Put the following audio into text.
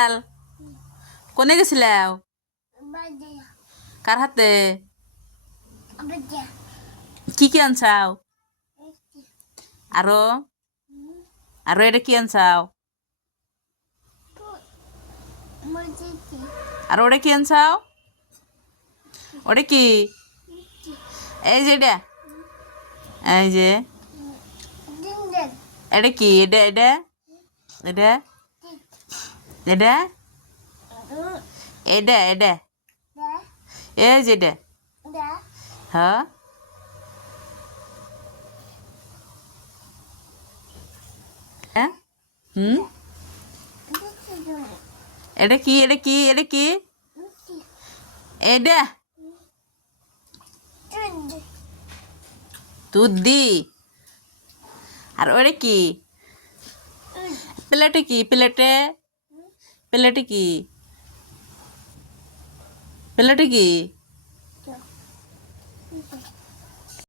বিড়াল কোনে গেছিলাও? কার হাতে? কি কি আনছাও? আরো আরো এটা কি আনছাও? আর ওটা কি আনছাও? ওটা কি? এই যে এটা, এই যে এটা কি? এটা এটা এটা এটা এটা এটা এই যে এটা, হ্যাঁ হ্যাঁ হুম এটা কি? এটা কি? এটা কি? এটা তুদ্দি। আর ওটা কি? প্লেটে কি? প্লেটে প্লেটে কি? প্লেটে কি?